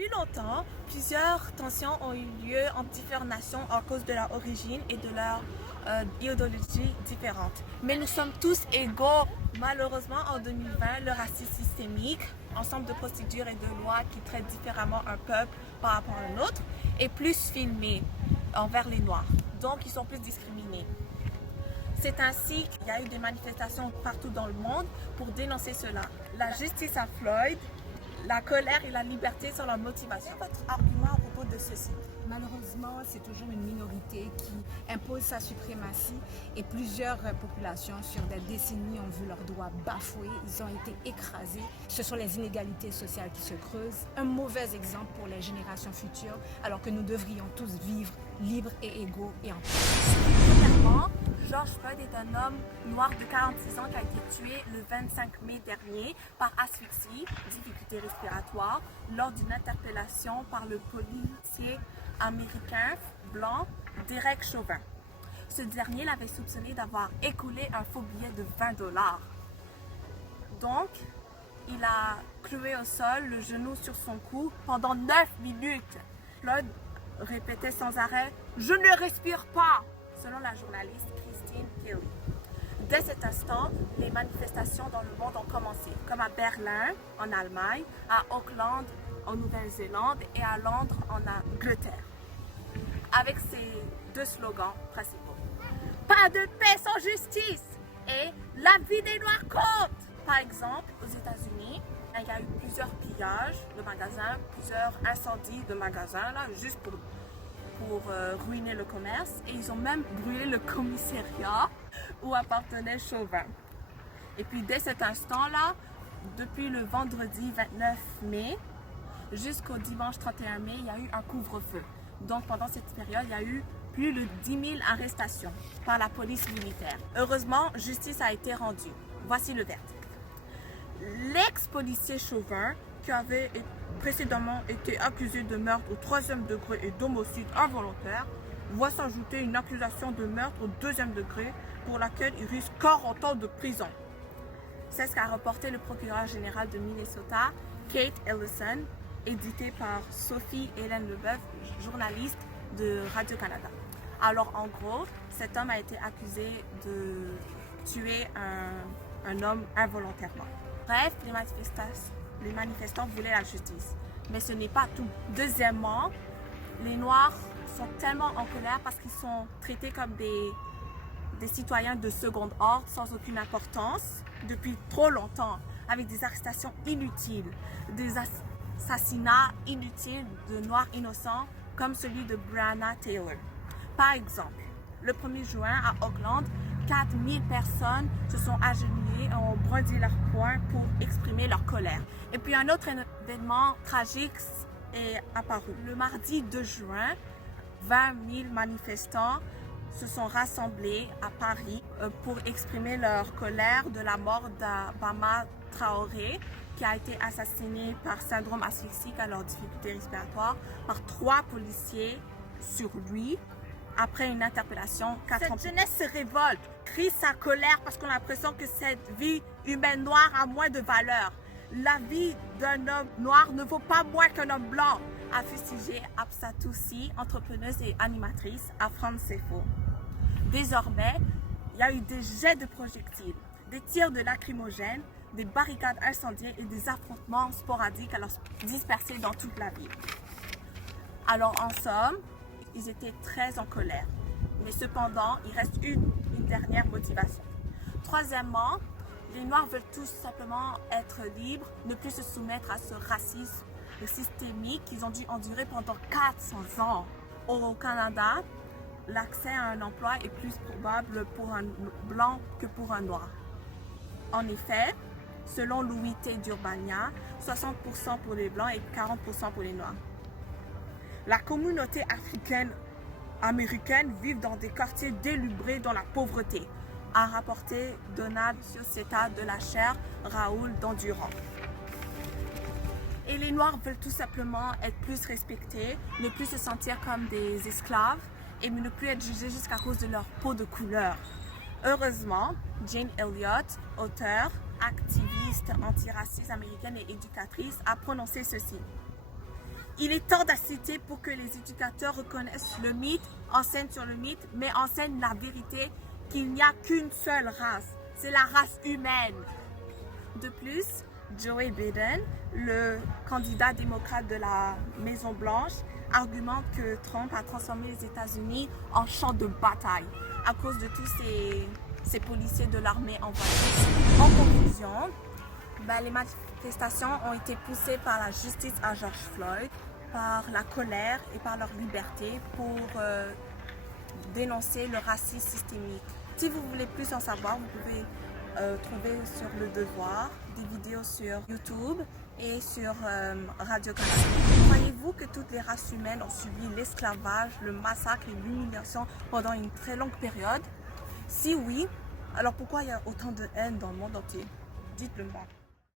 Depuis longtemps, plusieurs tensions ont eu lieu entre différentes nations à cause de leur origine et de leur idéologie différente. Mais nous sommes tous égaux. Malheureusement, en 2020, le racisme systémique, ensemble de procédures et de lois qui traitent différemment un peuple par rapport à un autre, est plus filmé envers les Noirs. Donc, ils sont plus discriminés. C'est ainsi qu'il y a eu des manifestations partout dans le monde pour dénoncer cela. La justice à Floyd, la colère et la liberté sont leur motivation. Quel est votre argument à propos de ceci? Malheureusement, c'est toujours une minorité qui impose sa suprématie et plusieurs populations sur des décennies ont vu leurs droits bafoués, ils ont été écrasés. Ce sont les inégalités sociales qui se creusent. Un mauvais exemple pour les générations futures, alors que nous devrions tous vivre libres et égaux et en paix. Premièrement, George Floyd est un homme noir de 46 ans qui a été tué le 25 mai dernier par asphyxie, difficulté respiratoire, lors d'une interpellation par le policier américain blanc Derek Chauvin. Ce dernier l'avait soupçonné d'avoir écoulé un faux billet de 20 $. Donc, il a cloué au sol, le genou sur son cou pendant 9 minutes. Floyd répétait sans arrêt « Je ne respire pas !» selon la journaliste Christine Kelly. Dès cet instant, les manifestations dans le monde ont commencé, comme à Berlin, en Allemagne, à Auckland, en Nouvelle-Zélande et à Londres, en Angleterre, avec ces deux slogans principaux. Pas de paix sans justice et la vie des Noirs compte. Par exemple, aux États-Unis, il y a eu plusieurs pillages de magasins, plusieurs incendies de magasins, là, juste pour ruiner le commerce, et ils ont même brûlé le commissariat où appartenait Chauvin. Et puis dès cet instant-là, depuis le vendredi 29 mai jusqu'au dimanche 31 mai, il y a eu un couvre-feu. Donc pendant cette période, il y a eu plus de 10 000 arrestations par la police militaire. Heureusement, justice a été rendue. Voici le verdict. L'ex-policier Chauvin, qui avait précédemment été accusé de meurtre au 3e degré et d'homicide involontaire, voit s'ajouter une accusation de meurtre au 2e degré pour laquelle il risque 40 ans de prison. C'est ce qu'a reporté le procureur général de Minnesota, Kate Ellison, édité par Sophie Hélène Leboeuf, journaliste de Radio-Canada. Alors en gros, cet homme a été accusé de tuer un homme involontairement. Bref, les manifestants voulaient la justice. Mais ce n'est pas tout. Deuxièmement, les Noirs sont tellement en colère parce qu'ils sont traités comme des citoyens de second ordre sans aucune importance depuis trop longtemps, avec des arrestations inutiles, des assassinats inutiles de Noirs innocents comme celui de Breonna Taylor. Par exemple, le 1er juin à Auckland, 4000 personnes se sont agenouillées et ont brandi leurs poings pour exprimer leur colère. Et puis un autre événement tragique est apparu. Le mardi 2 juin, 20 000 manifestants se sont rassemblés à Paris pour exprimer leur colère de la mort d'Adama Traoré, qui a été assassiné par syndrome asphyxique à leur difficulté respiratoire par 3 policiers sur lui après une interpellation 4 ans. Cette jeunesse se révolte, crie sa colère parce qu'on a l'impression que cette vie humaine noire a moins de valeur. La vie d'un homme noir ne vaut pas moins qu'un homme blanc, a fustigé Absa Toussi, entrepreneuse et animatrice à France Info. Désormais, il y a eu des jets de projectiles, des tirs de lacrymogènes, des barricades incendiées et des affrontements sporadiques alors dispersés dans toute la ville. Alors en somme, ils étaient très en colère. Mais cependant, il reste une dernière motivation. Troisièmement, les Noirs veulent tout simplement être libres, ne plus se soumettre à ce racisme systémique qu'ils ont dû endurer pendant 400 ans. Au Canada, l'accès à un emploi est plus probable pour un blanc que pour un noir. En effet, selon Louis T. d'Urbania, 60% pour les blancs et 40% pour les noirs. La communauté africaine-américaine vit dans des quartiers délubrés dans la pauvreté, a rapporté Donald Ciocetta de la chaire Raoul d'Endurant. Et les Noirs veulent tout simplement être plus respectés, ne plus se sentir comme des esclaves et ne plus être jugés jusqu'à cause de leur peau de couleur. Heureusement, Jane Elliott, auteure, activiste antiraciste américaine et éducatrice, a prononcé ceci. Il est temps d'assister pour que les éducateurs reconnaissent le mythe, enseignent sur le mythe, mais enseignent la vérité qu'il n'y a qu'une seule race. C'est la race humaine. De plus, Joe Biden, le candidat démocrate de la Maison-Blanche, argumente que Trump a transformé les États-Unis en champ de bataille à cause de tous ces policiers de l'armée envoyés. En conclusion, les manifestations ont été poussées par la justice à George Floyd, par la colère et par leur liberté pour dénoncer le racisme systémique. Si vous voulez plus en savoir, vous pouvez trouver sur Le Devoir des vidéos sur YouTube et sur Radio-Canada. Croyez-vous que toutes les races humaines ont subi l'esclavage, le massacre et l'humiliation pendant une très longue période? Si oui, alors pourquoi il y a autant de haine dans le monde entier? Dites-le moi.